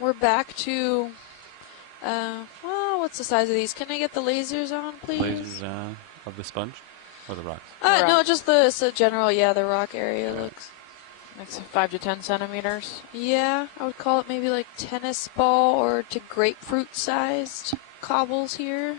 we're back to, well, what's the size of these? Can I get the lasers on, please? Lasers of the sponge or the rocks? No, just the general, yeah, the rock area looks. Like 5 to 10 centimeters. Yeah, I would call it maybe like tennis ball or to grapefruit sized cobbles here.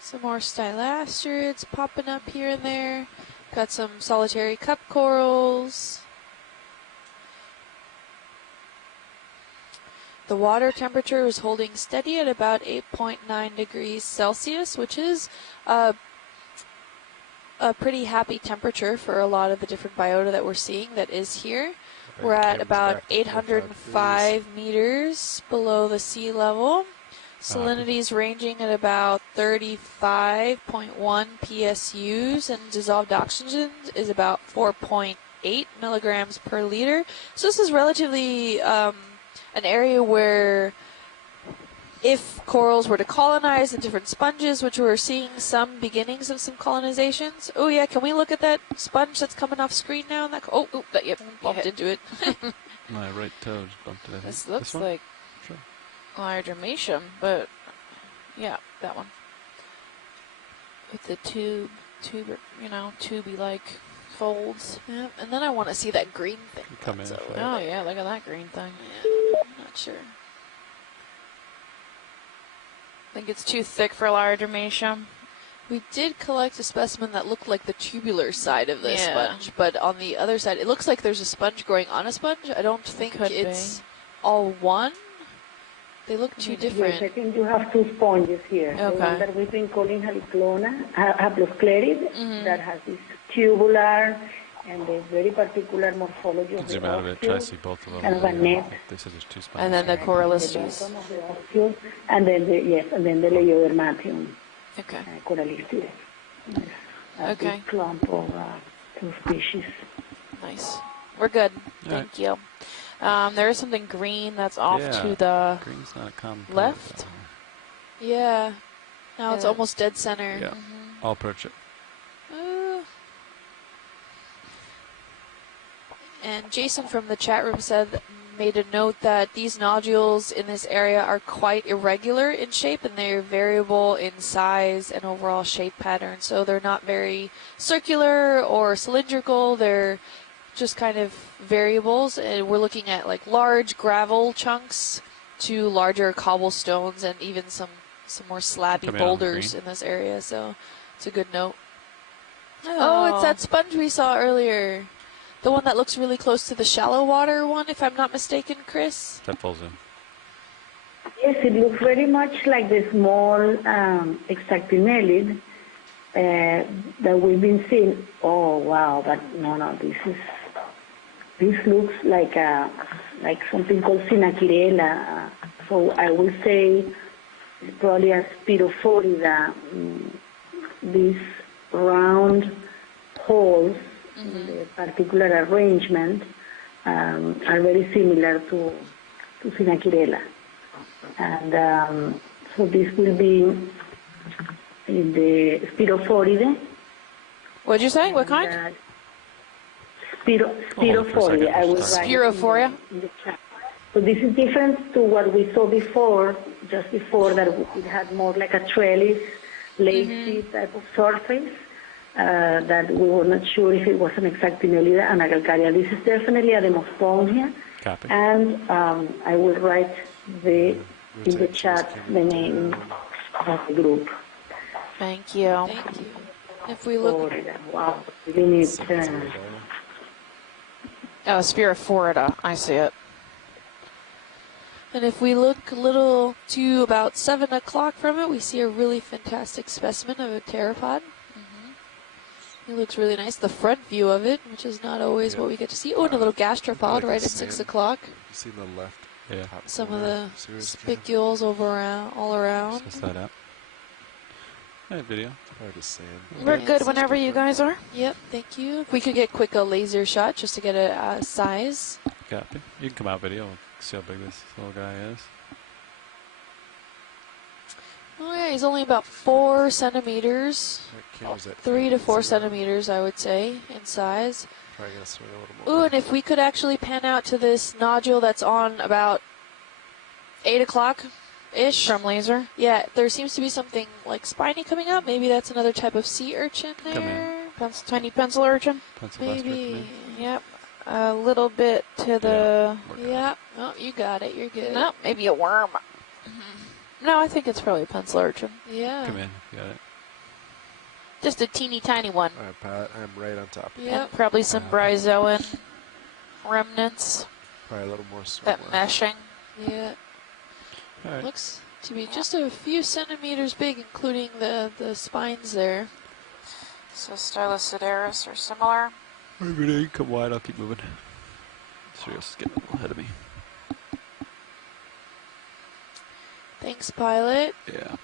Some more stylasterids popping up here and there. Got some solitary cup corals. The water temperature is holding steady at about 8.9 degrees Celsius, which is a pretty happy temperature for a lot of the different biota that we're seeing that is here. We're at about 805 meters below the sea level. Salinity's ranging at about 35.1 PSUs, and dissolved oxygen is about 4.8 milligrams per liter. So this is relatively an area where if corals were to colonize in different sponges, which we're seeing some beginnings of some colonizations. Oh yeah, can we look at that sponge that's coming off screen now? And that that bumped into it. My right toe just bumped it. This looks like Lydermatium, but yeah, that one. With the tubey-like folds. Yeah, and then I want to see that green thing. Come in. Oh yeah, look at that green thing. Yeah, I'm not sure. I think it's too thick for Lydermatium. We did collect a specimen that looked like the tubular side of the sponge, but on the other side, it looks like there's a sponge growing on a sponge. I don't think it's all one. They look too different. Yes, I think you have two sponges here. Okay. The one that we've been calling haplosclerid, that has this tubular and a very particular morphology of the zoom out of it, try to see both of them. Kind of a net. They said there's two sponges. And then the Corallistes. And then the Leiodermatium. Okay. Corallistes. A big clump of two species. Nice. We're good. Thank you. There is something green that's off to the green's not common left. Yeah. Now it's almost dead center. Yeah. I'll approach it. And Jason from the chat room made a note that these nodules in this area are quite irregular in shape, and they're variable in size and overall shape pattern. So they're not very circular or cylindrical. They're just kind of variables, and we're looking at like large gravel chunks to larger cobblestones and even some more slabby boulders in this area. So it's a good note. Oh, it's that sponge we saw earlier. The one that looks really close to the shallow water one, if I'm not mistaken, Chris? That falls in. Yes, it looks very much like the small Exactinellid that we've been seeing. Oh, wow, but no, this looks like something called Sinachirella. So I would say it's probably a Spirophorida. These round holes in the particular arrangement are very similar to Sinachirella. And so this will be in the Spirophoridae. What'd you say? What kind? Spirophoria. I was Spirophoria? in the chat. So this is different to what we saw before, just before that it had more like a trellis, lacy type of surface, that we were not sure if it was an Exactinellida and a Calcarea. This is definitely a Demospongia. Copy. And I will write in the chat the name of the group. Thank you. Thank you. If we look... Wow, we need... Oh, Spirophorida. I see it. And if we look a little to about 7 o'clock from it, we see a really fantastic specimen of a pteropod. It looks really nice. The front view of it, which is not always what we get to see. Oh, and a little gastropod right at 6 o'clock. You see the left? Yeah. Some of the spicules all around. Suss that out. Hey, video. Hard to say. We're good whenever you guys are. Yep, thank you. If we could get quick a laser shot just to get a size. Copy. You can come out video and see how big this little guy is. Oh yeah, he's only about 4 centimeters. That camera's at 3 to 4 0. centimeters, I would say, in size. Probably gonna swing a little more. Ooh, and if we could actually pan out to this nodule that's on about 8 o'clock-ish. From laser? Yeah, there seems to be something like spiny coming up. Maybe that's another type of sea urchin Come there. Tiny pencil urchin? Pencil buster, come Maybe. in. Yep. A little bit to the... We're done. Yeah. Oh, you got it. You're good. No, maybe a worm. No, I think it's probably a pencil urchin. Yeah. Come in. You got it. Just a teeny tiny one. All right, Pat, I'm right on top of you. Yep. And probably some bryozoan remnants. Probably a little more swim That left. meshing. Yeah. All right. Looks to be just a few centimeters big, including the spines there. So Stylosideris or similar. Every day, come wide. I'll keep moving. Sirius is getting a little ahead of me. Thanks, pilot. Yeah.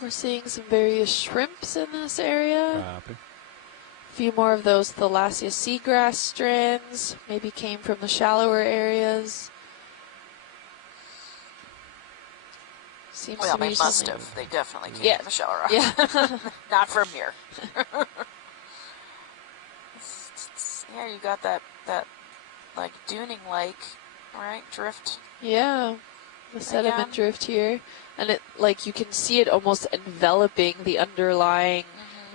We're seeing some various shrimps in this area. Copy. A few more of those Thalassia seagrass strands, maybe came from the shallower areas. Seems Well, to they be must something- have. They definitely came Yeah. from the shallow rock. Yeah. Not from here. Yeah, you got that like duning lake, right? Drift. Yeah. The sediment Again. drift here. And it, like, you can see it almost enveloping the underlying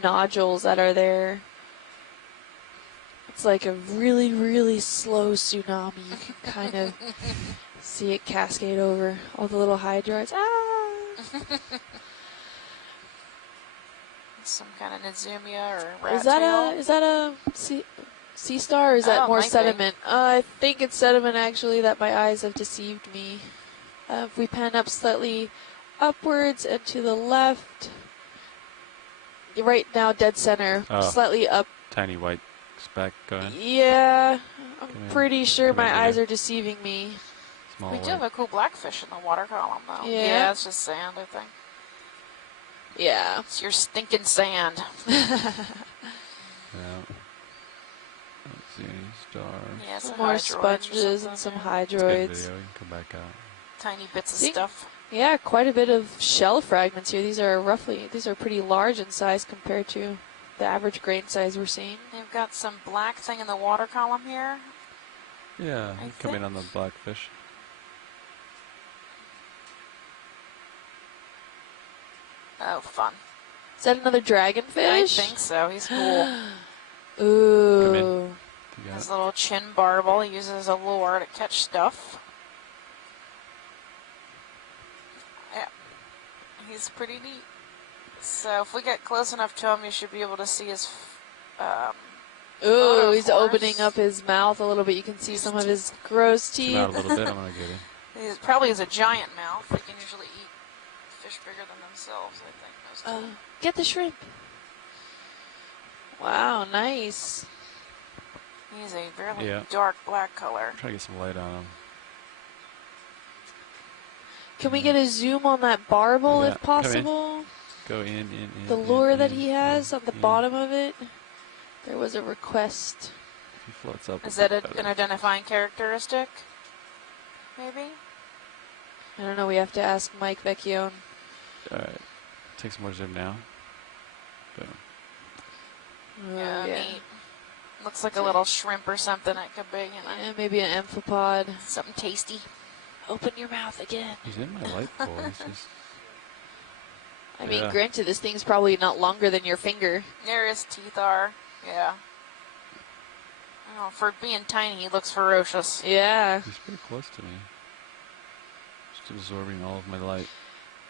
nodules that are there. It's like a really, really slow tsunami. You can kind of see it cascade over all the little hydroids. Ah! Some kind of Nizumia or rat Is that tail. is that a sea star, or is that Oh, more might be. sediment? I think it's sediment, actually, that my eyes have deceived me. If we pan up slightly upwards and to the left, right now dead center, Oh. slightly up. Tiny white speck going. Yeah, I'm Come in. pretty sure Come in my here. eyes are deceiving me. Small We do have white. a cool blackfish in the water column, though. Yeah. It's just sand, I think. Yeah. It's your stinking sand. Yeah. Don't see any star. Yeah, Some some more hydroids or sponges and some something, It's good hydroids. video. You can come back out. tiny bits of See? stuff. Yeah, quite a bit of shell fragments here. These are pretty large in size compared to the average grain size we're seeing. They've got some black thing in the water column here. Yeah. I You come in think- on the blackfish. Oh, fun. Is that another dragonfish? I think so. He's cool. Ooh. You got His it. little chin barbel. He uses a lure to catch stuff. Yeah. He's pretty neat. So if we get close enough to him, you should be able to see his Ooh, he's Photophores. opening up his mouth a little bit. You can see some of his gross Zoom out a teeth. little bit. I'm gonna get in. He probably has a giant mouth. They can usually eat fish bigger than themselves, I think. Most of them. Get the shrimp. Wow, nice. He's a fairly Yeah. dark black color. Try to get some light on him. Can we get a zoom on that barbel Yeah, if come in. possible? Go in. The in, lure that in, he has on the in. bottom of it. There was a request. If he floats up. Is a that bit an better. identifying characteristic? Maybe? I don't know. We have to ask Mike Vecchione. All right. Take some more zoom now. Boom. Oh, Yeah, neat. Looks like a little shrimp or something it could be, you know. Yeah, maybe an amphipod. Something tasty. Open your mouth again. He's in my light pole. He's just. I mean, Yeah. granted, this thing's probably not longer than your finger. There his teeth are. Yeah. Oh, for being tiny, he looks ferocious. Yeah. He's pretty close to me. Just absorbing all of my light.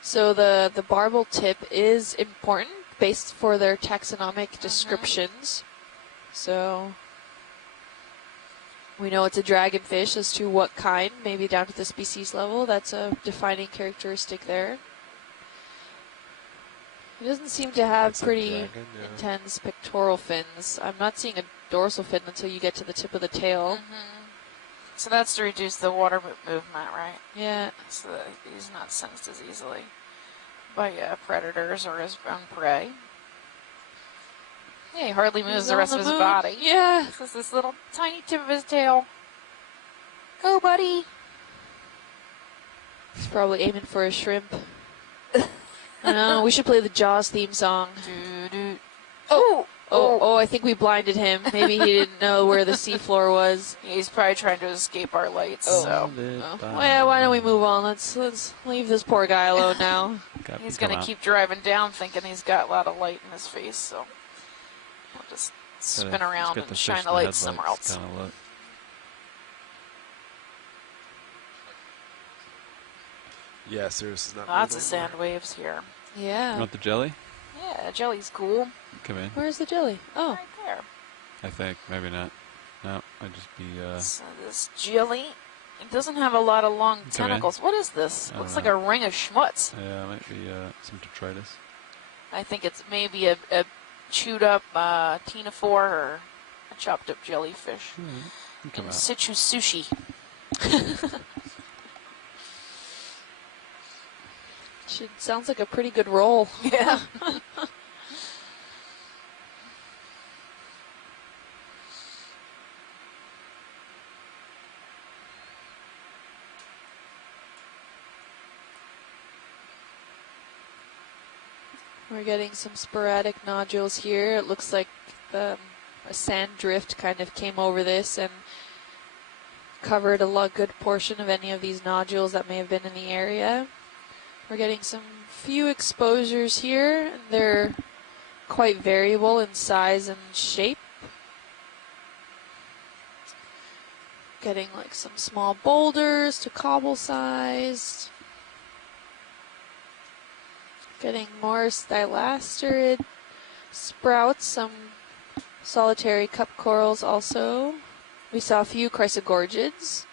So the barbel tip is important based for their taxonomic descriptions. So we know it's a dragonfish. As to what kind, maybe down to the species level, that's a defining characteristic there. It doesn't seem to have That's a pretty dragon, yeah. intense pectoral fins. I'm not seeing a dorsal fin until you get to the tip of the tail. So that's to reduce the water movement, right? Yeah. So that he's not sensed as easily by predators or his own prey. Yeah, he hardly moves He's the on rest of his move. body. Yeah. This is this little tiny tip of his tail. Go, buddy. probably aiming for a shrimp. I know, we should play the Jaws theme song. Oh, I think we blinded him. Maybe he didn't know where the seafloor was. He's probably trying to escape our lights, so. Well, why don't we move on? Let's leave this poor guy alone now. He's going to keep driving down thinking he's got a lot of light in his face, so we'll just spin around and shine the lights somewhere else. Yeah, seriously. Not Lots of sand waves here. Yeah. You want the jelly? Yeah, jelly's cool. Come in. Where's the jelly? Oh. Right there. I think. Maybe not. No, I'd just be... So this jelly, it doesn't have a lot of long tentacles. What is this? Looks like a ring of schmutz. Yeah, it might be some detritus. I think it's maybe a chewed up ctenophore or a chopped up jellyfish. In situ sushi. Sounds like a pretty good roll. Yeah. We're getting some sporadic nodules here. It looks like a sand drift kind of came over this and covered a good portion of any of these nodules that may have been in the area. We're getting some few exposures here, and they're quite variable in size and shape. Getting like some small boulders to cobble sized. Getting more stylasterid sprouts, some solitary cup corals also. We saw a few chrysogorgids.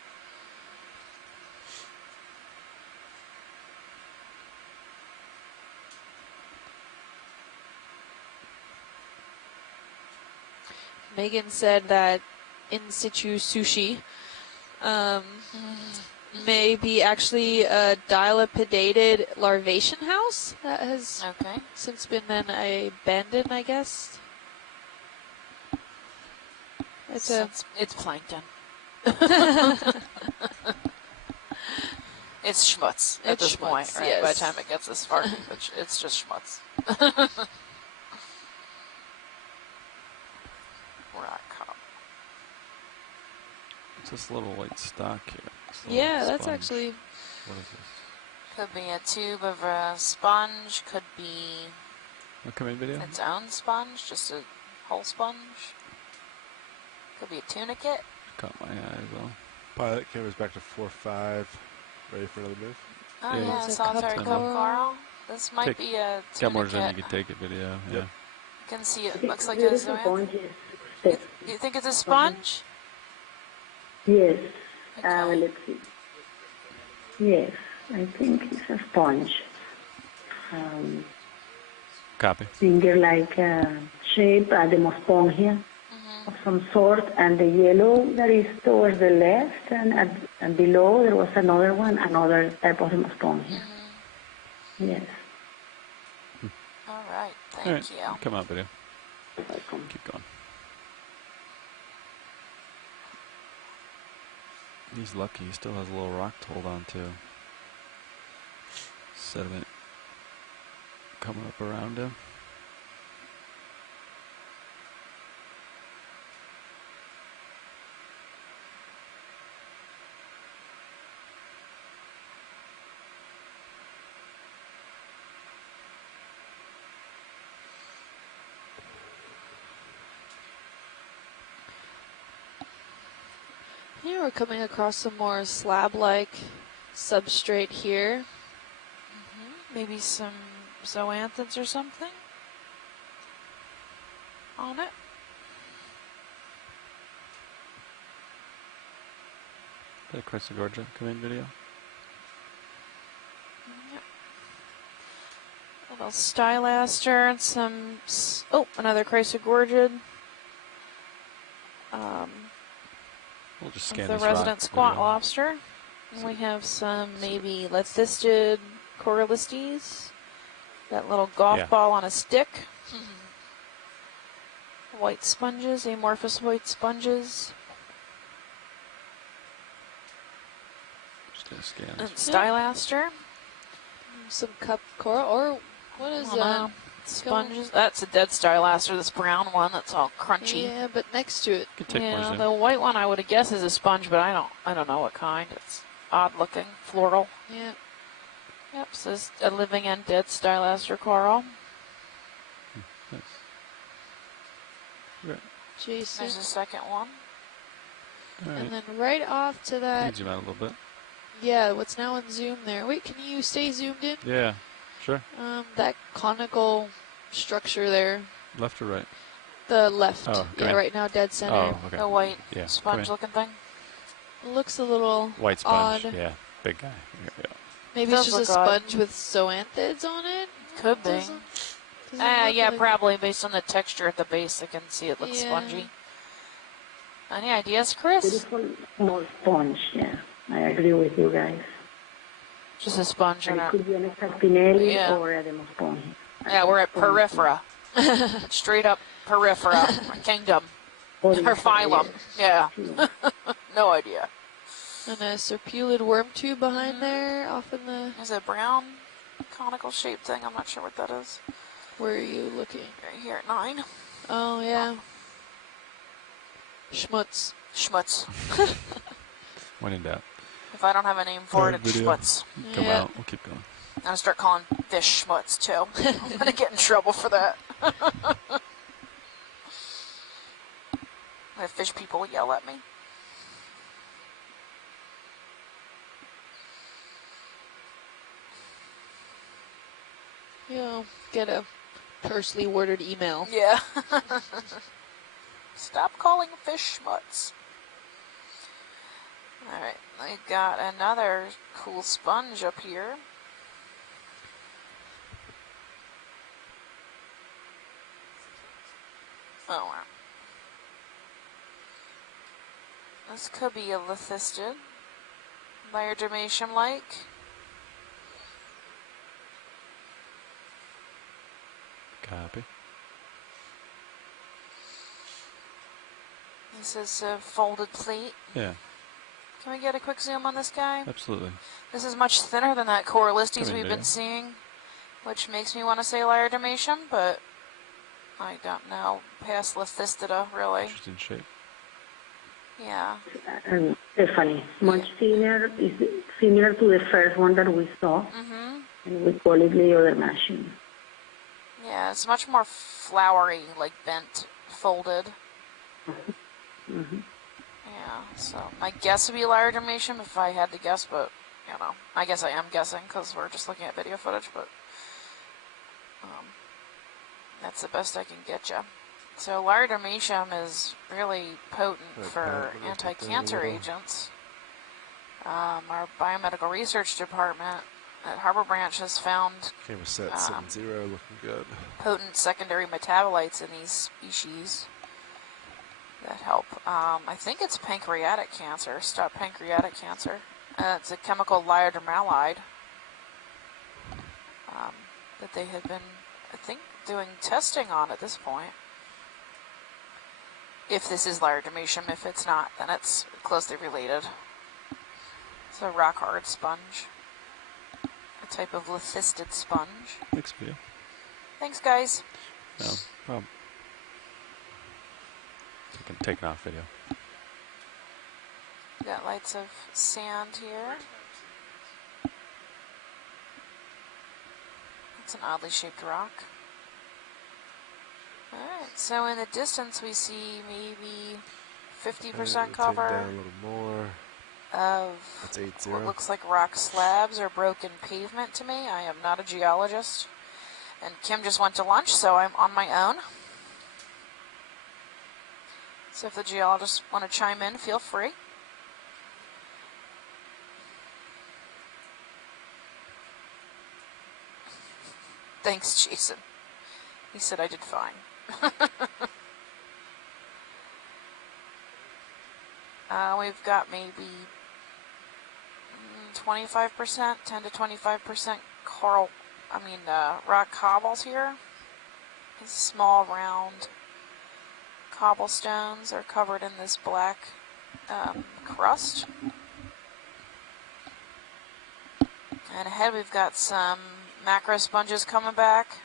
Megan said that in situ sushi may be actually a dilapidated larvation house that has since been then abandoned, I guess. It's plankton. It's schmutz at this point, right? Yes. By the time it gets this far, it's just schmutz. It's this little white stock here. Yeah, that's actually... What is this? Could be a tube of a sponge, could be its own sponge, just a whole sponge. Could be a tunicate. Caught my eye as well. Pilot camera's back to 4-5. Ready for another move? Oh yeah, solitary cup coral. This might be a tunicate. Got more than you can take it video. Yeah. You can see it looks like a zoanth. You think it's a sponge? Yes. Let's see. Yes, I think it's a sponge. Copy. Finger-like shape, demospongia of some sort, and the yellow that is towards the left, and below there was another one, another type of demospongia. Yes. All right, thank you. Come out, video. Welcome. Keep going. He's lucky. He still has a little rock to hold on to. Sediment coming up around him. Here we're coming across some more slab-like substrate here. Maybe some zoanthids or something on it. That Chrysogorgia come in video. Yep. Little stylaster and some. Another Chrysogorgid. We'll just scan the this resident rock squat video. lobster. And we have some maybe lethistid corallistes. That little golf ball on a stick. White sponges, amorphous white sponges. Scan. And stylaster. Some cup coral, or what is that? Sponges. That's a dead stylaster. This brown one that's all crunchy. Yeah, but next to it. Yeah, the white one I would have guessed is a sponge, but I don't know what kind. It's odd looking, floral. Yeah. Yep, says a living and dead stylaster coral. Nice. Right. Jason. There's a second one. All right. And then right off to that. Zoom out a little bit. Yeah, what's now in zoom there. Wait, can you stay zoomed in? Yeah, sure. That conical structure there. Left or right? The left. Oh, yeah, right now dead center. Oh, okay. The white sponge looking thing. It looks a little white sponge. odd. Yeah, big guy. Yeah. Maybe it's just a sponge with zoanthids on it? Could be. Yeah, like probably based on the texture at the base. I can see it looks spongy. Any ideas, Chris? Beautiful small sponge, yeah. I agree with you guys. Just a sponge. And it could be an Exactinelli or a demo sponge. Yeah, we're at Periphera. Straight up Periphera. Kingdom. Or phylum. Yeah. No idea. And a serpulid worm tube behind there, off in the... Is it brown conical shaped thing? I'm not sure what that is. Where are you looking? Right here at 9. Oh, yeah. Schmutz. Schmutz. When in doubt. If I don't have a name for it, it's schmutz. Come out. We'll keep going. I'm going to start calling fish schmutz, too. I'm going to get in trouble for that. The fish people will yell at me. You'll get a tersely worded email. Yeah. Stop calling fish schmutz. Alright, I got another cool sponge up here. Oh, wow. This could be a lithistid. Biodromatium-like. Copy. This is a folded plate. Yeah. Can we get a quick zoom on this guy? Absolutely. This is much thinner than that Coralistes we've been seeing, which makes me want to say Lyrodimatium, but I don't know. Past Lithistida, really. Interesting shape. Yeah. And Stephanie, much thinner, is similar to the first one that we saw, and we call it Leodermatium. Yeah, it's much more flowery, like bent, folded. Yeah, so my guess would be Lyrodimatium if I had to guess, but, you know, I guess I am guessing because we're just looking at video footage, but that's the best I can get you. So Lyrodimatium is really potent for anti-cancer agents. Our biomedical research department at Harbor Branch has found Camera set 7-0, looking good. Potent secondary metabolites in these species that help. I think it's pancreatic cancer, stop pancreatic cancer. It's a chemical liodromalide that they have been, I think, doing testing on at this point. If this is Lyrodimatium, if it's not, then it's closely related. It's a rock-hard sponge. A type of lithistid sponge. Thanks, video. Thanks, guys. No problem. Taking off video. Got lights of sand here. It's an oddly shaped rock. Alright, so in the distance we see maybe 50% cover down a little more. Of That's what looks like rock slabs or broken pavement to me. I am not a geologist. And Kim just went to lunch, so I'm on my own. So if the geologists want to chime in, feel free. Thanks, Jason. He said I did fine. We've got maybe 25%, 10 to 25% coral, rock cobbles here. These small, round cobblestones are covered in this black crust. And ahead we've got some macro sponges coming back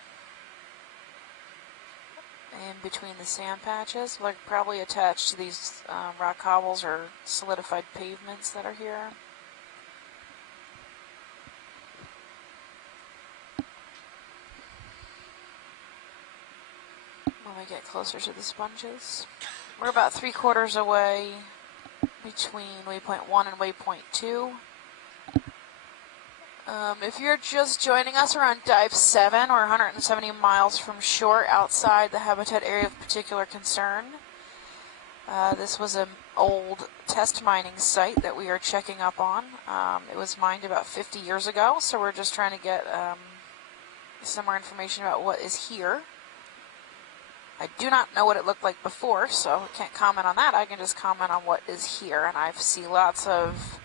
in between the sand patches, like probably attached to these rock cobbles or solidified pavements that are here. When we get closer to the sponges, we're about 3/4 away between waypoint 1 and waypoint 2. If you're just joining us, we're on dive 7. We're 170 miles from shore outside the habitat area of particular concern. This was an old test mining site that we are checking up on. It was mined about 50 years ago, so we're just trying to get some more information about what is here. I do not know what it looked like before, so I can't comment on that. I can just comment on what is here, and I see lots of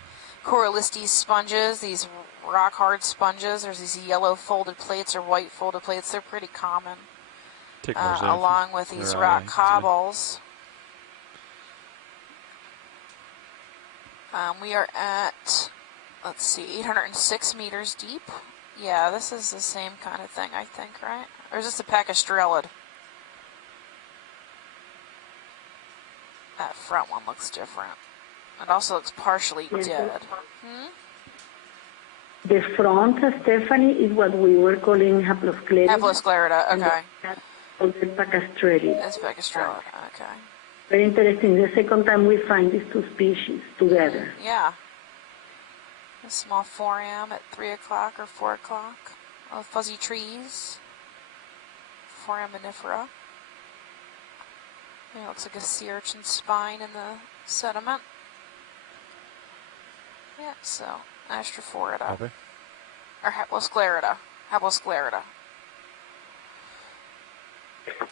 Corallistes sponges, these rock hard sponges. There's these yellow folded plates or white folded plates. They're pretty common, along with these rock cobbles. We are at, let's see, 806 meters deep. Yeah, this is the same kind of thing, I think, right? Or is this a Pacastrelid? That front one looks different. It also looks partially dead. The front, Stephanie, is what we were calling Haplosclerida. Haplosclerida, okay. That's called the Pacastrelid. That's Pacastrelid, okay. Very interesting. The second time we find these two species together. Yeah. A small foram at 3 o'clock or 4 o'clock. Oh, fuzzy trees. Foraminifera. It looks like a sea urchin spine in the sediment. Yeah, so Astrophorida. Okay. Or Haplosclerida. Haplosclerida.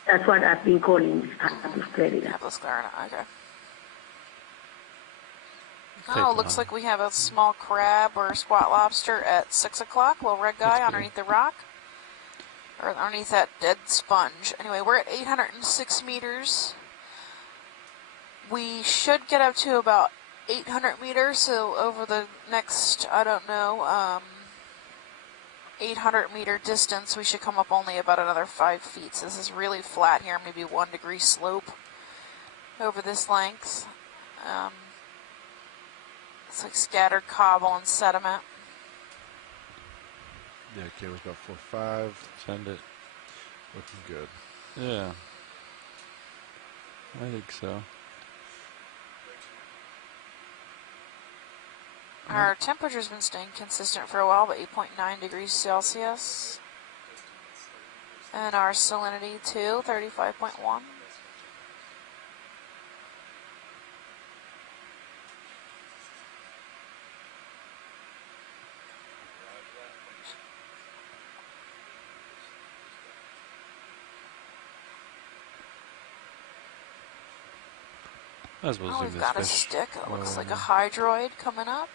That's what I've been calling Haplosclerida. Haplosclerida, okay. Oh, looks like we have a small crab or squat lobster at 6 o'clock. Little red guy underneath the rock. Or underneath that dead sponge. Anyway, we're at 806 meters. We should get up to about 800 meters, so over the next, I don't know, 800 meter distance, we should come up only about another 5 feet. So this is really flat here, maybe 1 degree slope over this length. It's like scattered cobble and sediment. Yeah, camera's about 4.5. Send it. Looking good. Yeah. I think so. Our temperature's been staying consistent for a while, but 8.9 degrees Celsius. And our salinity too, 35.1. Oh, we've got a stick that looks like a hydroid coming up.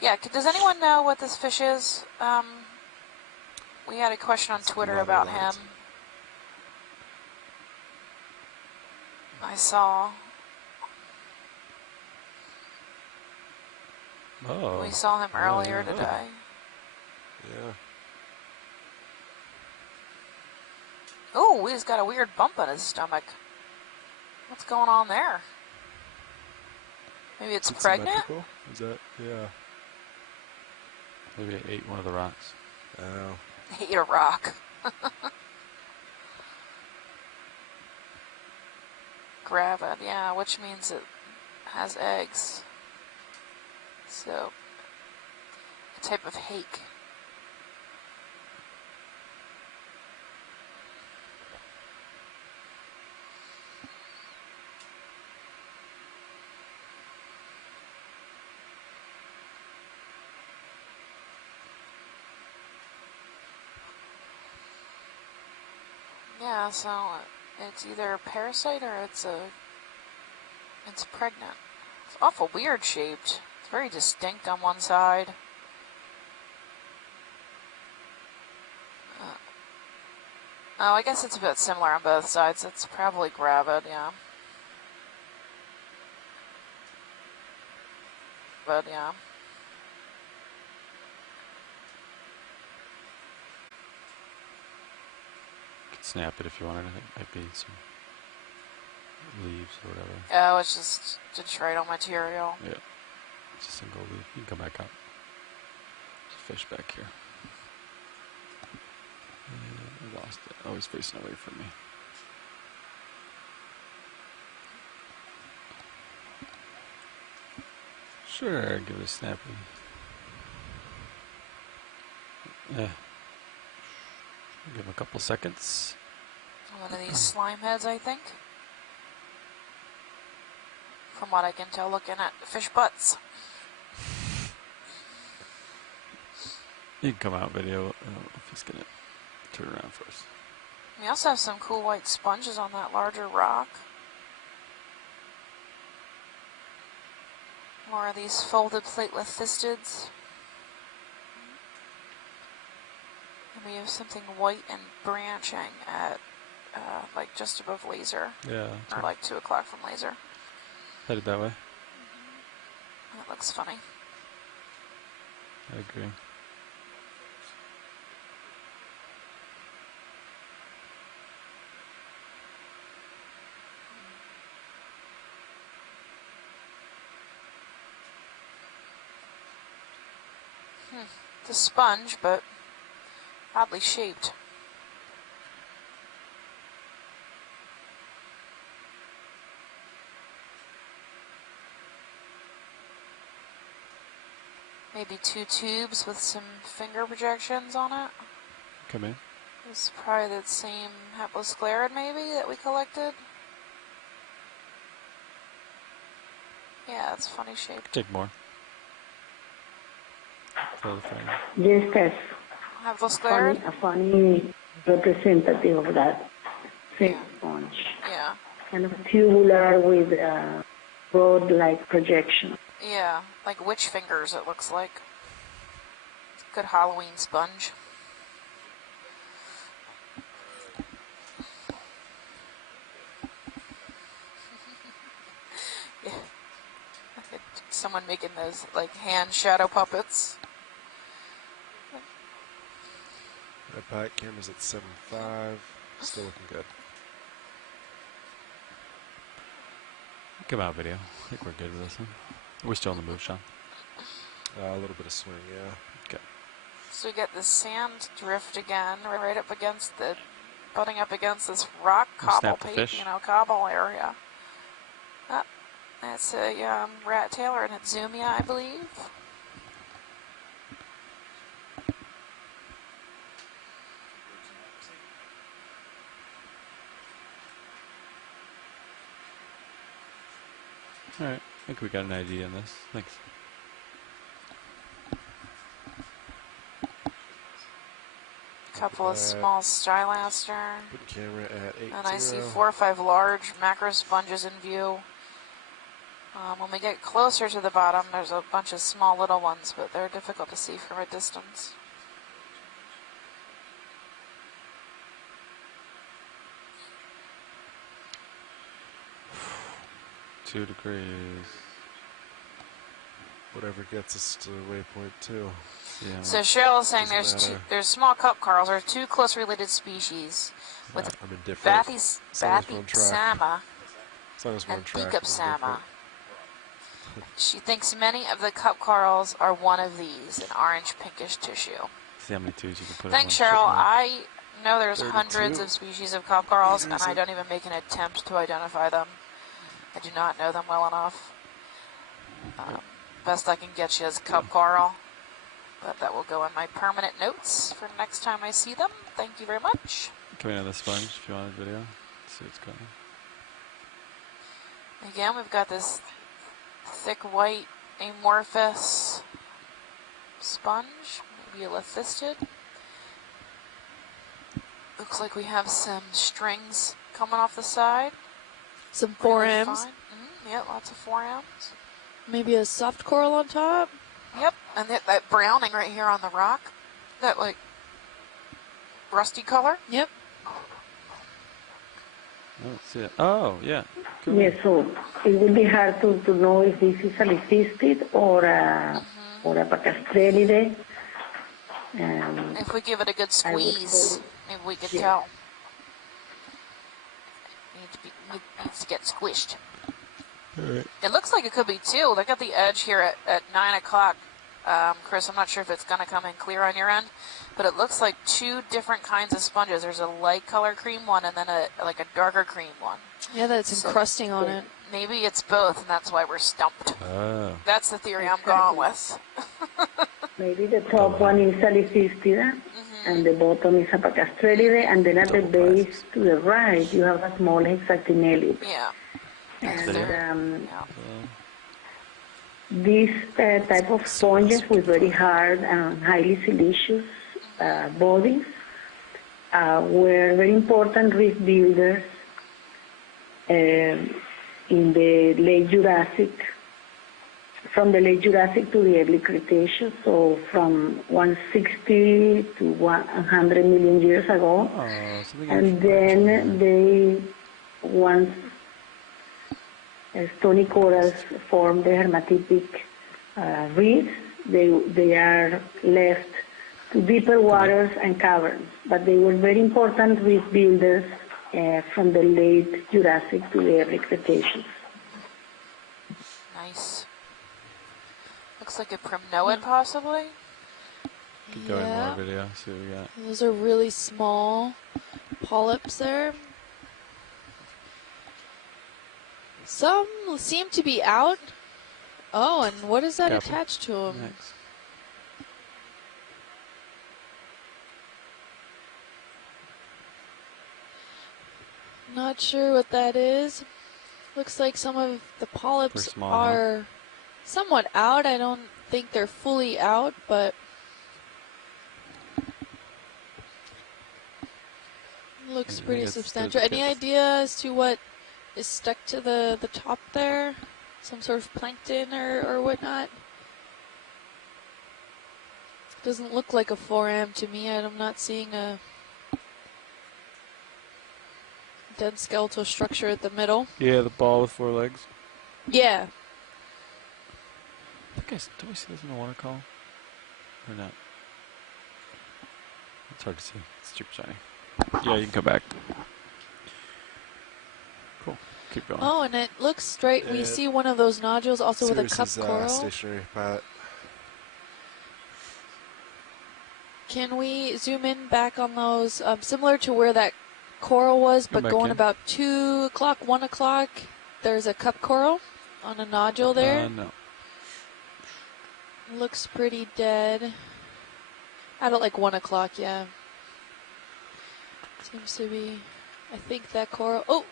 Yeah, does anyone know what this fish is? We had a question on Twitter about him. I saw. Oh. We saw him earlier today. Yeah. Oh, he's got a weird bump on his stomach. What's going on there? Maybe it's pregnant? Symmetrical? Is that, yeah. Maybe it ate one of the rocks. Oh. He ate a rock. Gravid, yeah, which means it has eggs. So, a type of hake. Yeah, so it's either a parasite or it's pregnant. It's awful weird shaped. It's very distinct on one side. Oh, I guess it's a bit similar on both sides. It's probably gravid, yeah. but yeah. You could snap it if you wanted. It might be some leaves or whatever. Oh, it's just detrital material. Yeah. It's a single leaf. You can come back up. There's a fish back here. I lost it. Oh, he's facing away from me. Sure, give it a snappy. Yeah. Give him a couple seconds. One of these slime heads, I think. From what I can tell looking at fish butts. You can come out video. I don't know if he's going to turn around first. We also have some cool white sponges on that larger rock. More of these folded plate lithistids. And we have something white and branching at like just above laser. Yeah. Or like 2 o'clock from laser. Headed that way. That looks funny. I agree. It's a sponge, but oddly shaped. Maybe 2 tubes with some finger projections on it. Come in. It's probably the same haplosclerid maybe that we collected. Yeah, it's funny shaped. Take more. Throw the frame. Yes, that's Haplosclerid? a funny representative of that same sponge. Yeah. Kind of tubular with broad-like projection. Yeah, like witch fingers it looks like. It's a good Halloween sponge. Yeah. Someone making those like hand shadow puppets. Red Pike camera's at 7.5. Still looking good. Come out video. I think we're good with this one. We're still on the move, Sean. A little bit of swing, yeah. Okay. So we get the sand drift again, right up against the, butting up against this rock cobble, cobble area. That's a rat tail or an Atsumia, I believe. All right. I think we got an idea on this. Thanks. Couple of small stylaster. Put camera at 8. And I see 4 or 5 large macro sponges in view. When we get closer to the bottom, there's a bunch of small little ones, but they're difficult to see from a distance. $2 degrees. Whatever gets us to waypoint 2. Yeah. So Cheryl is saying Doesn't there's small cup corals. There's 2 close related species with I'm indifferent. Bathysama As long as we're on and track, I'm Pecopsama. indifferent. She thinks many of the cup corals are one of these, an orange pinkish tissue. See how many twos you can put Thanks, in one Cheryl. shipment. I know there's 32. hundreds of species of cup corals, and I don't even make an attempt to identify them. I do not know them well enough. Best I can get you is cup coral, but that will go in my permanent notes for next time I see them. Thank you very much. Come in on the sponge if you want a video. See what's going on. Again, we've got this thick white amorphous sponge, maybe a lithistid. Looks like we have some strings coming off the side. Some Really 4Ms. fine. Yeah, lots of 4Ms. Maybe a soft coral on top. Yep, and that browning right here on the rock, that like rusty color. Yep. Oh, see it. Oh, yeah. Yes, so it would be hard to know if this is a lithistid or a Pacastrelide. If we give it a good squeeze, maybe we could Yeah. tell. Needs to get squished. Alright. It looks like it could be two. Look at the edge here at 9 o'clock. Chris, I'm not sure if it's going to come in clear on your end, but it looks like two different kinds of sponges. There's a light color cream one and then a darker cream one. Yeah, that's encrusting on it. Maybe it's both, and that's why we're stumped. Oh. That's the theory I'm going with. Maybe the top one is a lithistida, and the bottom is a Pacastrelide, and then at the base to the right, you have a small hexactinellid. Yeah. And these type of sponges with very hard and highly siliceous bodies were very important reef builders in the late Jurassic, from the late Jurassic to the early Cretaceous, so from 160 to 100 million years ago. And then they, once stony corals form the hermatypic reefs, they are left to deeper waters and caverns. But they were very important reef builders from the late Jurassic to the early Cretaceous. Nice. Looks like a primnoid, possibly. Keep going more video, see what we got. Those are really small polyps there. Some seem to be out. Oh, and what is that attached to them? Next. Not sure what that is. Looks like some of the polyps small, are somewhat out. I don't think they're fully out, but looks I pretty think it's substantial. the Any tips. idea as to what is stuck to the top there? Some sort of plankton or whatnot? Doesn't look like a foram to me. I'm not seeing a dead skeletal structure at the middle. Yeah, the ball with 4 legs. Yeah. I think do we see this in the water column? Or not? It's hard to see. It's super shiny. Yeah, you can come back. Cool. Keep going. Oh, and it looks straight. We see one of those nodules also with a cup coral. Stationary pilot. Can we zoom in back on those, similar to where that coral was, but going about 2 o'clock, 1 o'clock? There's a cup coral on a nodule there. No. Looks pretty dead. At like 1 o'clock, yeah. Seems to be. I think that coral. Oh,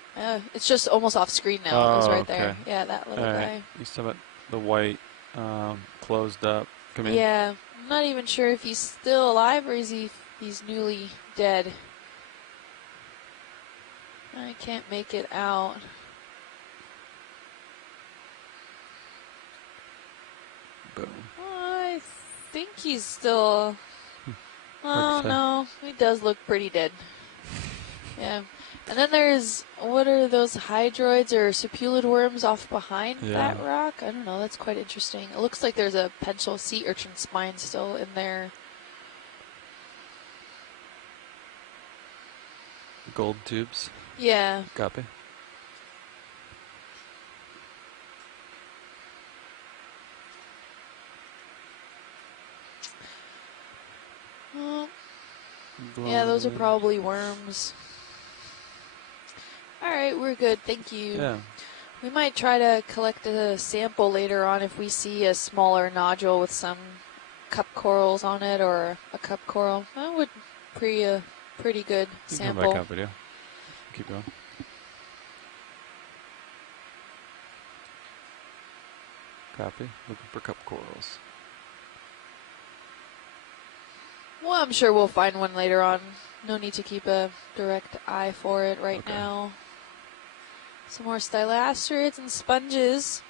it's just almost off screen now. It was right there. Yeah, that little guy. You saw about the white closed up. Come in. Yeah, I'm not even sure if he's still alive or he's newly dead. I can't make it out. Boom. I think he's still. Oh no, he does look pretty dead. Yeah. And then there's, what are those hydroids or supulid worms off behind that rock? I don't know, that's quite interesting. It looks like there's a pencil sea urchin spine still in there. Gold tubes. Yeah. Copy. Well, yeah, those are probably worms. All right, we're good. Thank you. Yeah. We might try to collect a sample later on if we see a smaller nodule with some cup corals on it or a cup coral. That would be a pretty good sample. Come back up video. Keep going. Copy. Looking for cup corals. Well, I'm sure we'll find one later on. No need to keep a direct eye for it right now. Some more stylastrids and sponges.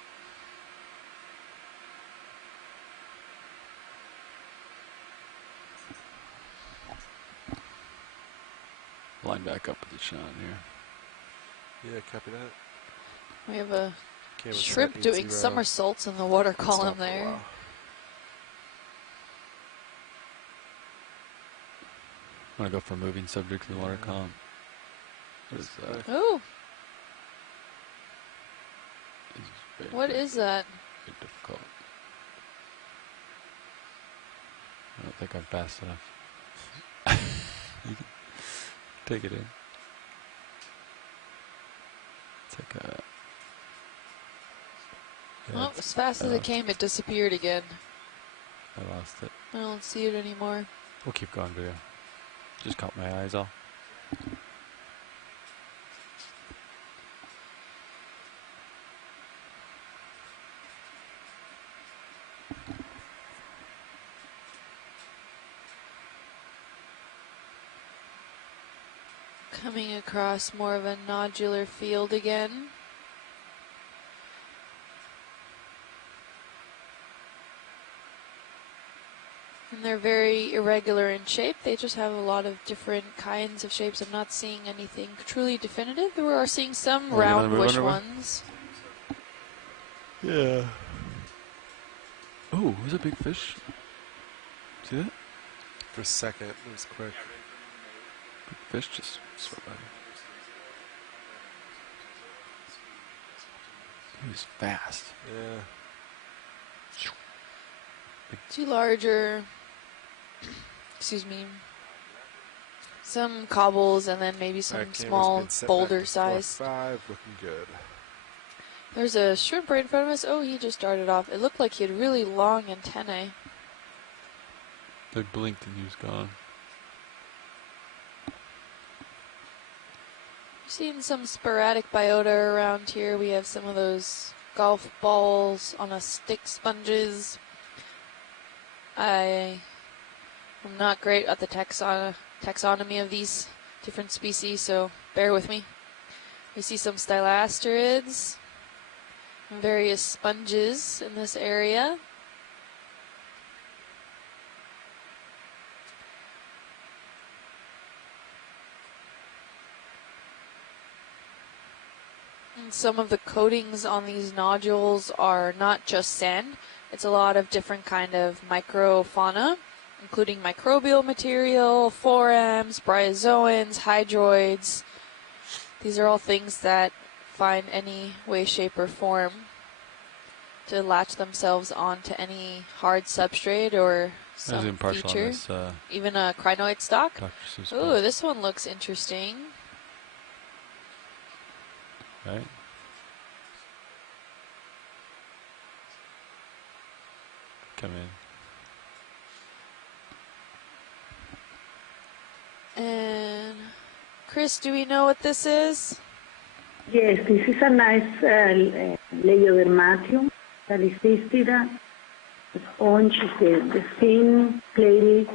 Line back up with the Sean here. Yeah, copy that. We have a Camera's shrimp set doing 8-0. somersaults in the water Been column stopped for a there. while. I'm going to go for moving subject to the water column. What is that? Oh, This is very, what very, is that? very difficult. I don't think I'm fast enough. You can take it in. It's like a... Yeah, Oh, as fast as it came, it disappeared again. I lost it. I don't see it anymore. We'll keep going, video. Just caught my eyes all. Coming across more of a nodular field again. And they're very irregular in shape. They just have a lot of different kinds of shapes. I'm not seeing anything truly definitive. We are seeing some Oh, you wanna move roundish underway? ones. Yeah. Oh, there's a big fish. See that? For a second, it was quick. Big fish just swept by me. He was fast. Yeah. Two larger, excuse me, some cobbles and then maybe some Alright, camera's small been set boulder back to size. 4-5, looking good. There's a shrimp right in front of us. Oh, he just darted off. It looked like he had really long antennae. They blinked and he was gone. Seeing some sporadic biota around here. We have some of those golf balls on a stick sponges. I am not great at the taxonomy of these different species, so bear with me. We see some stylasterids and various sponges in this area. And some of the coatings on these nodules are not just sand. It's a lot of different kind of microfauna, including microbial material, forams, bryozoans, hydroids. These are all things that find any way, shape, or form to latch themselves onto any hard substrate or I was some impartial on feature. this Even a crinoid stalk. Dr. Seuss Ooh, book, this one looks interesting. right? Come in. And Chris, do we know what this is? Yes, this is a nice Leiodermatium, Salicistida, sponge, the thin, clay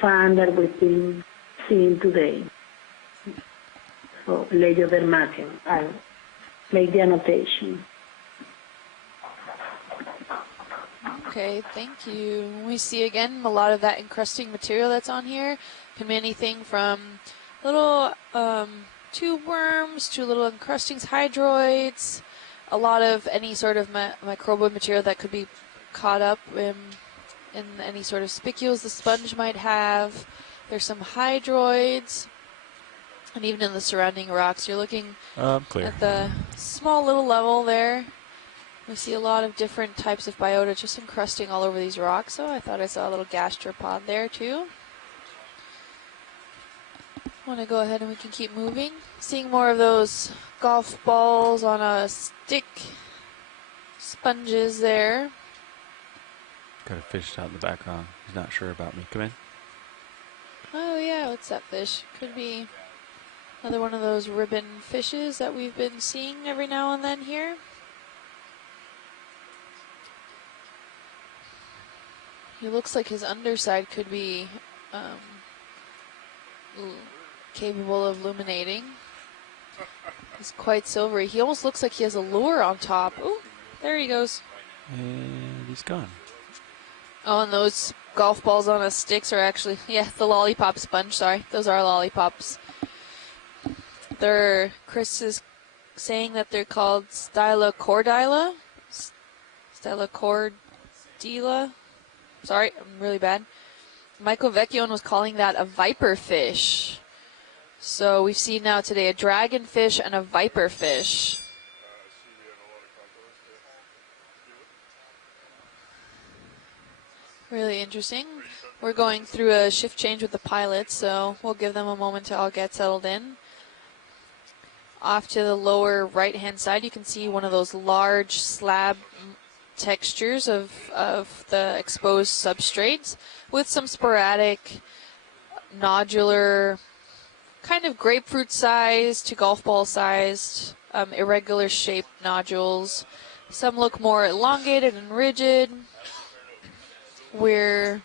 fan that we've been seeing today. So, Leiodermatium, I'll make the annotation. Okay, thank you. We see again a lot of that encrusting material that's on here. Can be anything from little tube worms to little encrustings, hydroids, a lot of any sort of microbial material that could be caught up in any sort of spicules the sponge might have. There's some hydroids, and even in the surrounding rocks. You're looking Clear. at the small little level there. We see a lot of different types of biota just encrusting all over these rocks. So I thought I saw a little gastropod there too. Want to go ahead and we can keep moving. Seeing more of those golf balls on a stick, sponges there. Got a fish out in the background. He's not sure about me. Come in. Oh yeah, what's that fish? Could be another one of those ribbon fishes that we've been seeing every now and then here. He looks like his underside could be capable of illuminating. He's quite silvery. He almost looks like he has a lure on top. Ooh, there he goes. And he's gone. Oh, and those golf balls on a sticks are actually, yeah, the lollipop sponge, sorry. Those are lollipops. Chris is saying that they're called Stylochordila. Stylochordila. Sorry, I'm really bad. Michael Vecchione was calling that a viper fish. So we've seen now today a dragonfish and a viper fish. Really interesting. We're going through a shift change with the pilots, so we'll give them a moment to all get settled in. Off to the lower right-hand side, you can see one of those large slab textures of the exposed substrates with some sporadic nodular, kind of grapefruit sized to golf ball sized, irregular shaped nodules. Some look more elongated and rigid. We're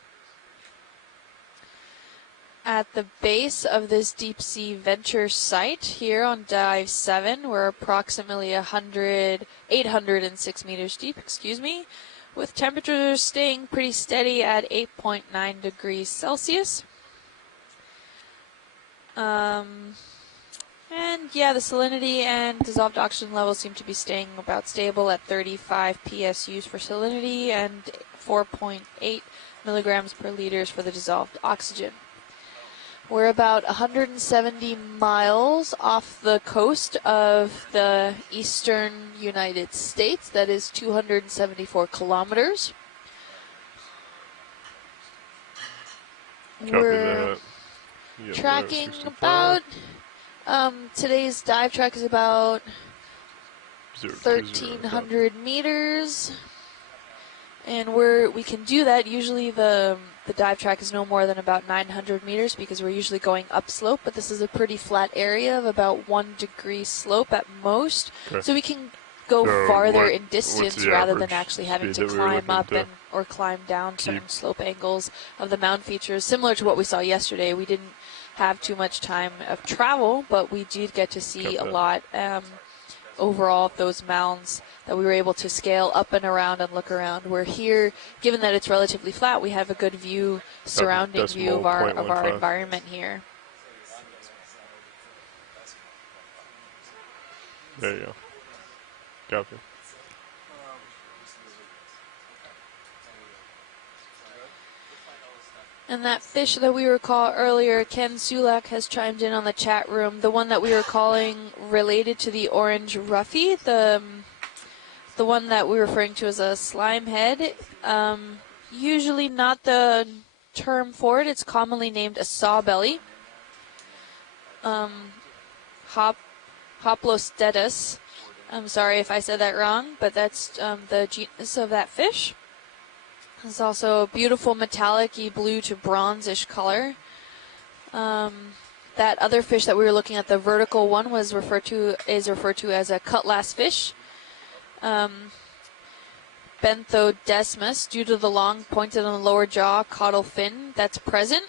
at the base of this deep sea venture site here on dive 7. We're approximately 806 meters deep, with temperatures staying pretty steady at 8.9 degrees Celsius. And yeah, the salinity and dissolved oxygen levels seem to be staying about stable at 35 PSUs for salinity and 4.8 milligrams per liters for the dissolved oxygen. We're about 170 miles off the coast of the eastern United States. That is 274 kilometers. We're tracking about, today's dive track is about 1,300 meters. And we can do that. Usually the dive track is no more than about 900 meters because we're usually going upslope, but this is a pretty flat area of about 1 degree slope at most. Okay. So we can go farther in distance rather than actually having to climb up or climb down certain slope angles of the mound features. Similar to what we saw yesterday, we didn't have too much time of travel, but we did get to see a lot overall of those mounds that we were able to scale up and around and look around. We're here, given that it's relatively flat, we have a good view, surrounding view of our environment here. There you go. Copy. And that fish that we recall earlier, Ken Sulak has chimed in on the chat room. The one that we were calling related to the orange roughy, the one that we're referring to as a slime head. Usually not the term for it. It's commonly named a sawbelly. Hoplostetus. I'm sorry if I said that wrong, but that's the genus of that fish. It's also a beautiful metallic-y blue to bronzish color. That other fish that we were looking at, the vertical one, is referred to as a cutlass fish. Benthodesmus, due to the long pointed on the lower jaw caudal fin that's present.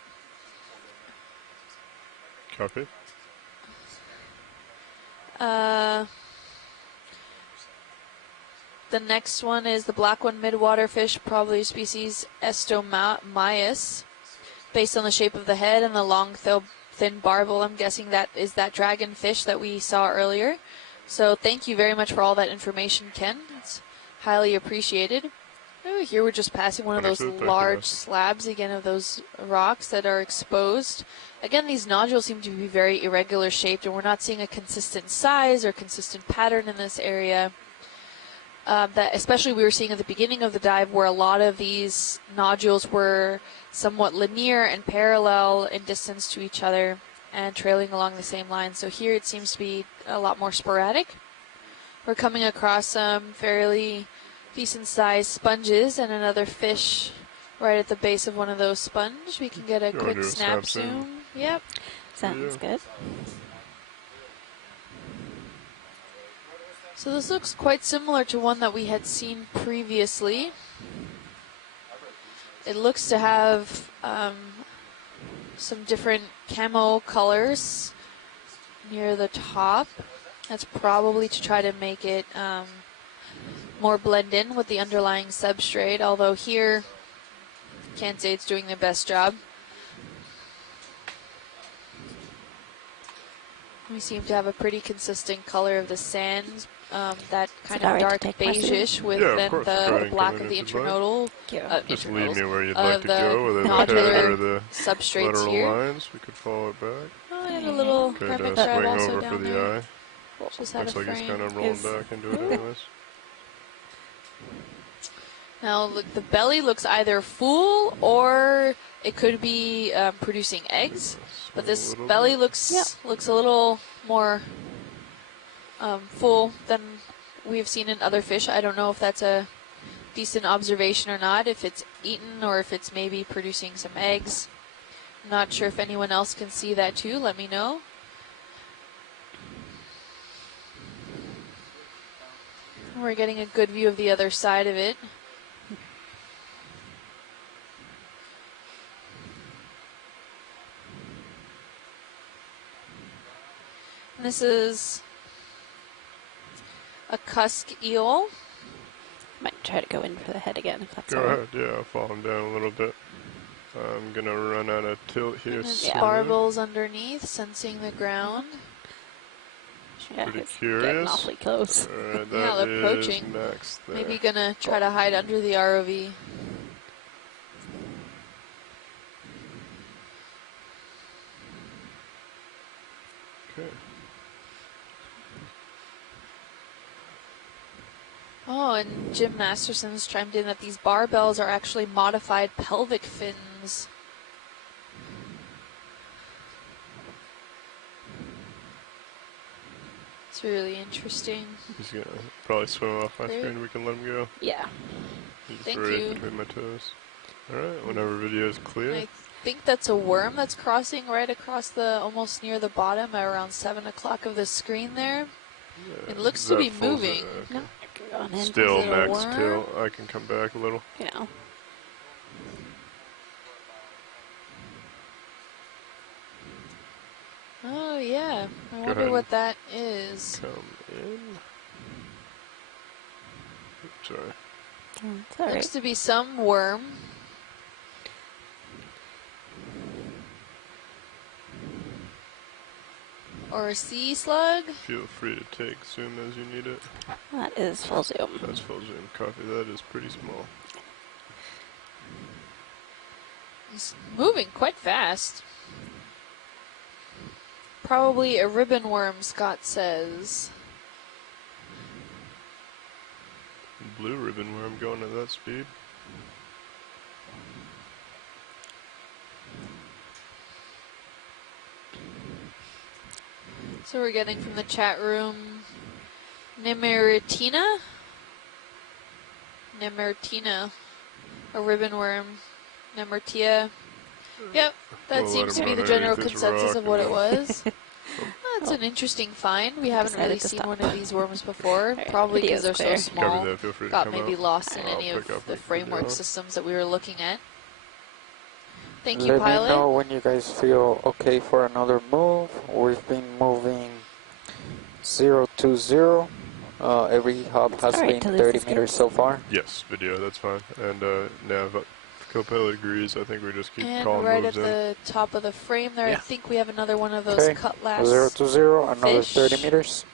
Copy. The next one is the black one, midwater fish, probably species Estomaius. Based on the shape of the head and the long, thin barbel, I'm guessing that is that dragon fish that we saw earlier. So thank you very much for all that information, Ken. It's highly appreciated. Here we're just passing one of those large slabs, again, of those rocks that are exposed. Again, these nodules seem to be very irregular shaped, and we're not seeing a consistent size or consistent pattern in this area. That especially we were seeing at the beginning of the dive, where a lot of these nodules were somewhat linear and parallel in distance to each other and trailing along the same line. So here it seems to be a lot more sporadic. We're coming across some fairly decent sized sponges and another fish right at the base of one of those sponges. We can get a quick snap zoom. Yep. Sounds good. So this looks quite similar to one that we had seen previously. It looks to have some different camo colors near the top. That's probably to try to make it more blend in with the underlying substrate, although here, can't say it's doing the best job. We seem to have a pretty consistent color of the sand, that kind it all of right dark to take my beige with Yeah, of then course. Go ahead the and black come of in the if you'd like. internodal. Just lead me where you'd of like to the go, whether the head nodular or the substrates lateral here. lines. We could follow it back. Oh, I have a little Could hermit crab swing also over down for the there. eye. Just had Looks a like he's frame. kind of rolling back into it anyways. Now, look, the belly looks either full or it could be producing eggs. But this belly looks a little more full than we've seen in other fish. I don't know if that's a decent observation or not, if it's eaten or if it's maybe producing some eggs. I'm not sure if anyone else can see that too. Let me know. We're getting a good view of the other side of it. This is a cusk eel. Might try to go in for the head again if that's Go all right. ahead, yeah, I'll fall him down a little bit. I'm gonna run out of tilt here And his soon. barbels underneath, sensing the ground. Yeah, Pretty it's curious. getting awfully close. Alright, Yeah, that they're is approaching. Max there. Maybe gonna try to hide under the ROV. Okay. Oh, and Jim Masterson's chimed in that these barbells are actually modified pelvic fins. It's really interesting. He's gonna probably swim off my There. screen. We can let him go. Yeah. He's Thank right you. between my toes. Alright, whenever video is clear. I think that's a worm that's crossing right across the, almost near the bottom at around 7 o'clock of the screen there. Yeah, It looks is to that be full moving. zoom? Okay. No, I can go on in. Still Is it a max worm? tilt. I can come back a little. You know. Oh, yeah. I wonder ahead. what that is. Come in. Oops, sorry. It's all Looks right. to be some worm. Or a sea slug. Feel free to take zoom as you need it. That is full zoom. That's full zoom. Copy that is pretty small. He's moving quite fast. Probably a ribbon worm, Scott says. Blue ribbon where I'm going at that speed. So we're getting from the chat room Nemeritina. Nemeritina. A ribbon worm. Nemertia. Yep, that We'll seems let to him be the run general underneath this consensus rock of what it and- was. That's an interesting find. We haven't Decided really to seen stop. one of these worms before, Alright, probably because they're video's so clear. small. Copy that. Feel free to Got come maybe out. lost in I'll any of pick up the with framework video. systems that we were looking at. Thank you, Let me know pilot. when you guys feel okay for another move. We've been moving 020. Every hop has alright been to lose 30 the meters skates. so far. Yes, video, that's fine. And Nav, co-pilot agrees. I think we just keep And calling right moves at in. the top of the frame there, I Yeah. think we have another one of those Okay, cutlass. 020, another fish. 30 meters.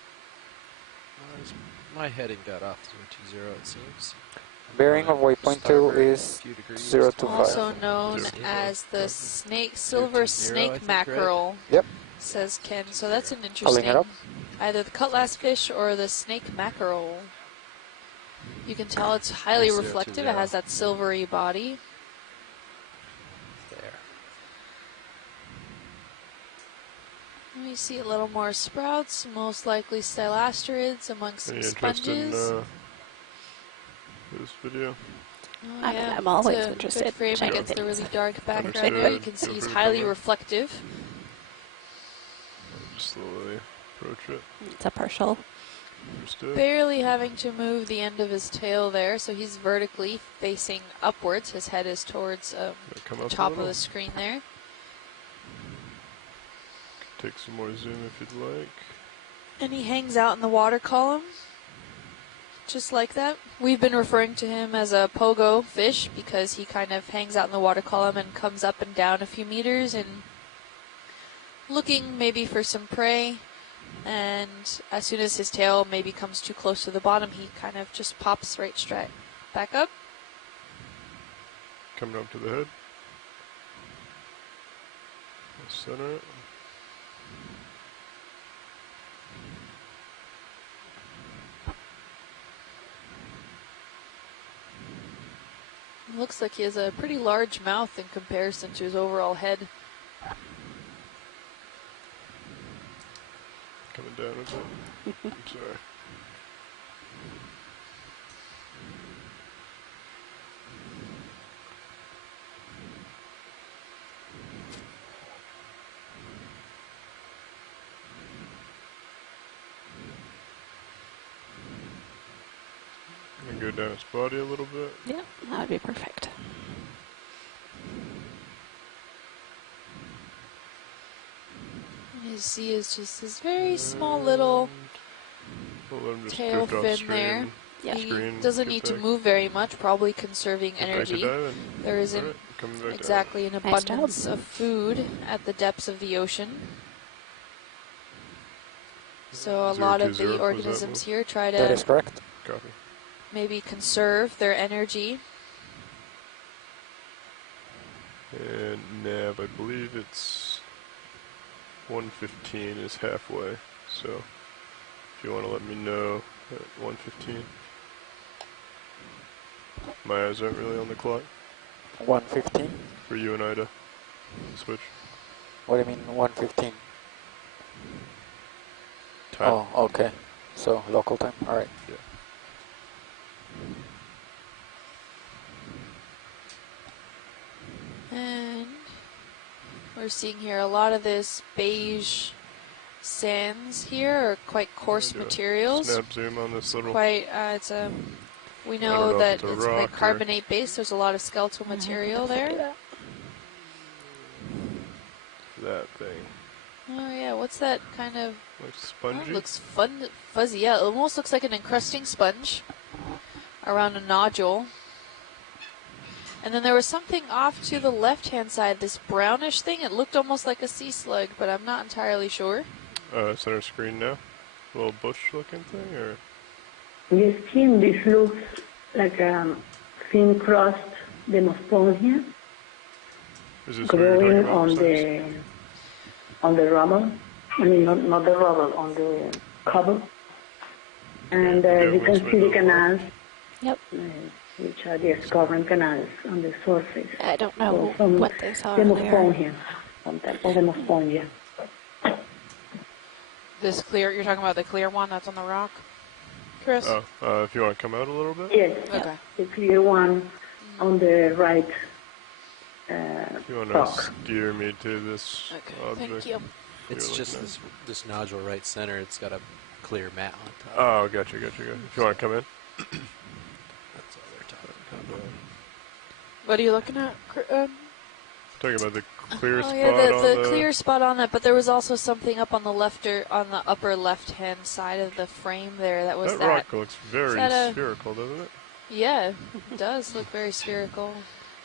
My heading got off 020, it seems. Bearing of waypoint 2 Starboard, is a few degrees 025. Also known Zero. as the silver 020, I snake think, right? mackerel, Yep. says Ken. So that's an Pulling interesting, it up. either the cutlass fish or the snake mackerel. You can tell it's highly Yes, reflective. 020. It has that silvery body. There. We see a little more sprouts, most likely stylasterids amongst some Any interest in sponges. this video? Oh, I mean, yeah, I'm always it's a interested good frame in checking against the things. really dark background Understood. there. You can see Feel he's free to highly come up. reflective. Just slowly approach it. It's a partial. Understood. Barely having to move the end of his tail there, so he's vertically facing upwards. His head is towards Gonna come the up a top of little. the screen there. Take some more zoom if you'd like. And he hangs out in the water column, just like that. We've been referring to him as a pogo fish because he kind of hangs out in the water column and comes up and down a few meters and looking maybe for some prey. And as soon as his tail maybe comes too close to the bottom, he kind of just pops right straight back up. Coming up to the head. Center it. Looks like he has a pretty large mouth in comparison to his overall head. Coming down a bit. I'm sorry. And go down his body a little bit. Yeah, that would be perfect. You see is just this very small little We'll let him just tail drift off fin screen. there. Yeah. He Screen, doesn't get need to back. move very much, probably conserving Get back to energy. diving. There isn't Alright, coming back down. exactly an Nice abundance of food at the depths of the ocean. So a lot of 020, was the that organisms move? here try That is to correct. Copy. maybe conserve their energy. And nav, I believe it's 115 is halfway. So if you want to let me know at 115. My eyes aren't really on the clock 115. for you and I to switch. What do you mean 115? Time. Oh, okay. So local time. All right. Yeah. And we're seeing here a lot of this beige sands here are quite coarse Do a materials. Snap zoom on this little. Quite, it's a. We don't know know that if it's a it's rock quite or- carbonate based. There's a lot of skeletal material there. That thing. Oh yeah, what's that kind of? Like Oh, spongy. it looks fun, fuzzy. Yeah, it almost looks like an encrusting sponge around a nodule. And then there was something off to the left-hand side, this brownish thing. It looked almost like a sea slug, but I'm not entirely sure. Center screen now. A little bush looking thing, or Yes, Tim, this looks like a thin crust demospongia is this what you're talking growing about? on the rubble. I mean, not the rubble, on the cobble. And Okay, you can once see we the know canals, Yep. which are the escovering canals on the surface. I don't know So some what they saw earlier. demospongia, some type of demospongia. This clear, you're talking about the clear one that's on the rock? Chris? Oh, if you want to come out a little bit. Yes, Okay. the clear one on the right If you want to rock. steer me to this Okay, object. Thank you. It's you're just looking this nodule right center. It's got a clear mat on top. Oh, gotcha. If you want to come in. That's all they're talking about. What are you looking at? Talking about the clear Oh spot yeah, on the clear spot on that, but there was also something up on the left or on the upper left-hand side of the frame there. That was that that. rock looks very that a- spherical, doesn't it? Yeah, it does look very spherical.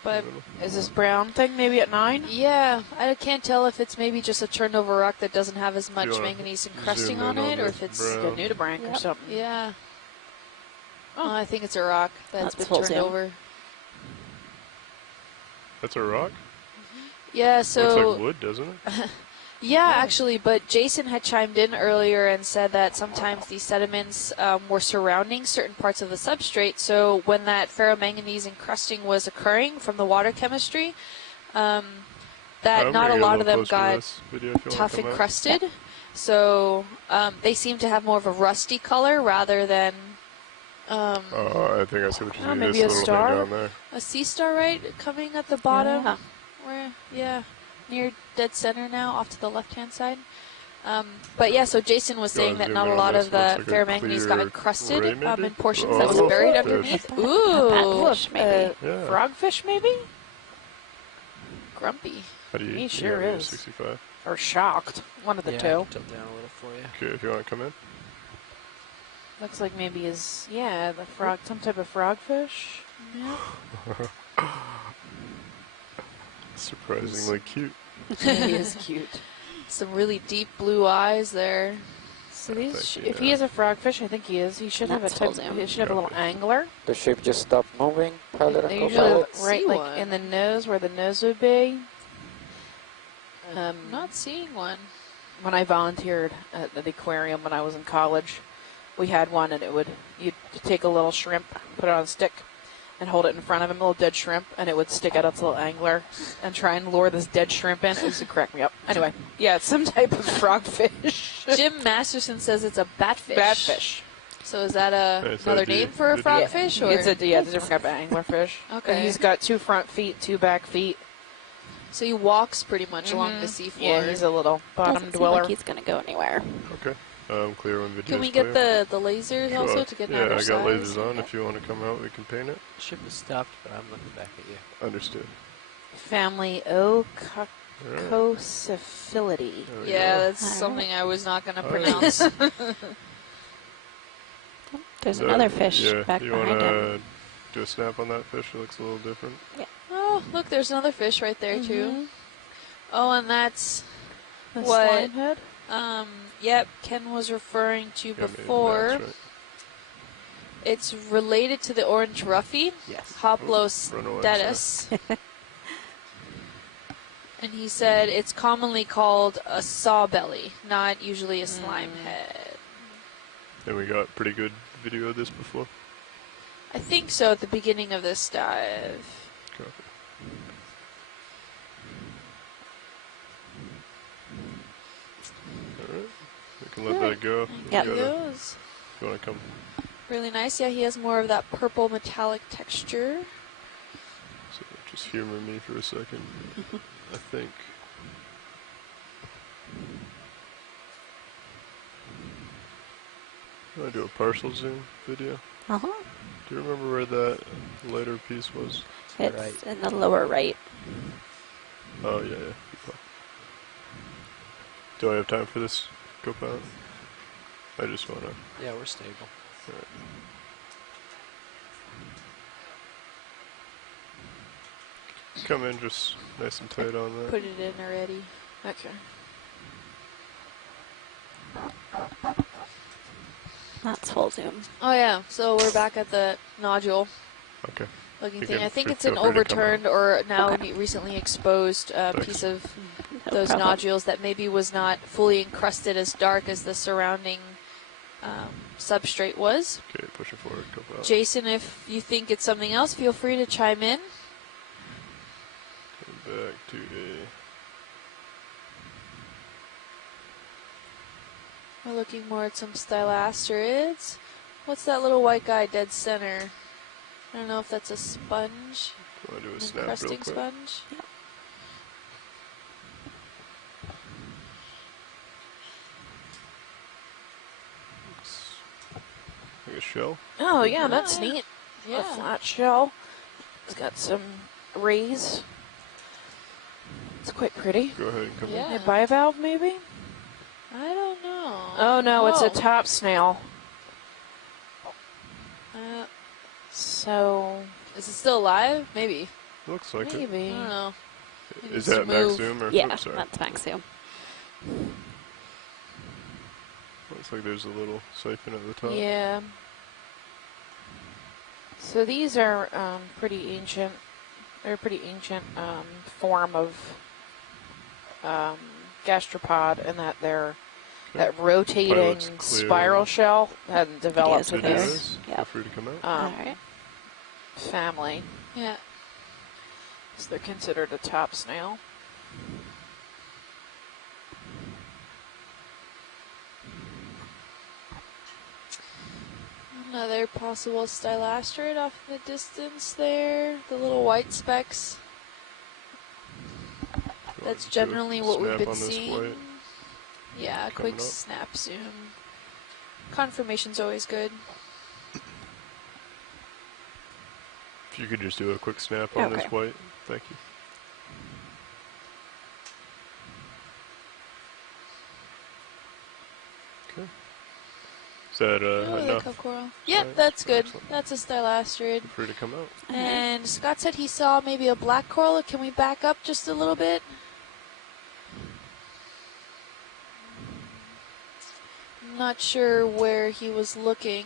But Is this brown thing maybe at 9? yeah, I can't tell if it's maybe just a turned over rock that doesn't have as much wanna manganese encrusting zoom on in on it, or this if it's brown? A nudibranch or Yep. something. yeah. Oh. I think it's a rock that's That's been full turned zoom. over. That's a rock. Yeah, Looks so like wood, doesn't it? yeah, actually, but Jason had chimed in earlier and said that sometimes these sediments were surrounding certain parts of the substrate. So when that ferromanganese encrusting was occurring from the water chemistry, that I'm not a gonna get lot of little them closer to got this video if you wanna tough come out. encrusted. So they seem to have more of a rusty color rather than Oh, I think I see what you Oh, mean. maybe This a little star? thing down there. a sea star, right? Coming at the bottom. Yeah. Where, yeah, near dead center now, off to the left-hand side. But yeah, so Jason was You wanna saying that zoom not in a on lot this? of the Looks like a ferromanganese got clear encrusted ray, maybe? in portions Oh, that was buried fish. underneath. A Ooh, batfish, maybe. Yeah. Frogfish maybe? grumpy. How do you? He you sure got me to is. 65. Or shocked. One of the Yeah, I two. can tilt down a little for you. Okay, if you want to come in. Looks like maybe his, yeah, the frog, some type of frogfish. Yeah. Surprisingly cute. He is cute. Some really deep blue eyes there. So these, Thank you, if he is a frogfish, I think he is. He should have a That's full type, zoom. he should have a little angler. The ship just stopped moving. Pilot and They're usually co-pilot. right See like one. in the nose, where the nose would be. Not seeing one. When I volunteered at the aquarium when I was in college, we had one, and you'd take a little shrimp, put it on a stick, and hold it in front of him, a little dead shrimp, and it would stick out its little angler and try and lure this dead shrimp in. It used to crack me up. Anyway, yeah, it's some type of frogfish. Jim Masterson says it's a batfish. Batfish. So is that Nice another idea. name for a Good frogfish? Or? It's a different type of anglerfish. Okay. And he's got 2 front feet, 2 back feet. So he walks pretty much along the seafloor. Yeah, he's a little bottom Doesn't seem dweller. like he's going to go anywhere. Okay. Clear when video. Can we get the lasers also to get Yeah, another I got size? lasers on. If you want to come out, we can paint it. Ship is stopped, but I'm looking back at you. Understood. Family Alright. Okeanos. There we Yeah, go. that's All right. something I was not going to Oh, pronounce. There's So, another fish yeah, back you behind wanna him. do a snap on that fish? It looks a little different. Oh, look, there's another fish right there, too. Oh, and that's The what, slime head? yep, Ken was referring to Yeah, maybe before. that's right. It's related to the orange roughy, Yes. Run away, Hoplostetus. And he said it's commonly called a sawbelly, not usually a slime head. And we got pretty good video of this before. I think so at the beginning of this dive. Copy. Alright. We can let that go. Yep. You He gotta- goes. You want to come? Really nice. Yeah, he has more of that purple metallic texture. So just humor me for a second. I think. I'm gonna do a partial zoom video. Uh-huh. Do you remember where that lighter piece was? It's Right. in the lower right. Oh yeah, yeah. Good call. Do I have time for this, co-pilot? I just wanna. Yeah, we're stable. Alright. Come in just nice and tight on that. Put it in already. Okay. That's full zoom. Oh yeah, so we're back at the nodule Okay. looking You thing. can I think feel it's an free to come overturned or now Okay. recently exposed Thanks. piece of No those problem. nodules that maybe was not fully encrusted as dark as the surrounding substrate was. Okay, push it forward, co-pilot. Jason, if you think it's something else, feel free to chime in. Back to a. We're looking more at some stylasterids. What's that little white guy dead center? I don't know if that's a sponge, Want to do a an snap real encrusting quick? sponge. Looks like a shell. Oh, yeah, that's yeah. neat. A Yeah. flat shell. It's got some rays. It's quite pretty. Go ahead and come in. Yeah. A bivalve, maybe? I don't know. Oh, no, it's Oh. a top snail. Uh, So, is it still alive? Maybe. Looks like maybe. I don't know. it. It Is needs to that max move. zoom or? Yeah, Oops, sorry. that's max zoom. Looks like there's a little siphon at the top. Yeah. So these are pretty ancient. They're a pretty ancient form of gastropod, in that they're that rotating Pilot's clear. spiral shell hadn't developed Yes, with It it this is. Yep. Feel free to come out. All right. family. Yeah. So they're considered a top snail. Another possible stylasterid off in the distance there. The little white specks. You want That's to do a generally what we've snap been on this seeing. white? Yeah, a Coming quick up. snap zoom. Confirmation's always good. If you could just do a quick snap on this Okay. white, thank you. Okay. Is that Oh, the enough? coral. Yep, Alright, that's good. excellent. That's a stylasterid. Feel free to come out. And Scott said he saw maybe a black coral. Can we back up just a little bit? I'm not sure where he was looking.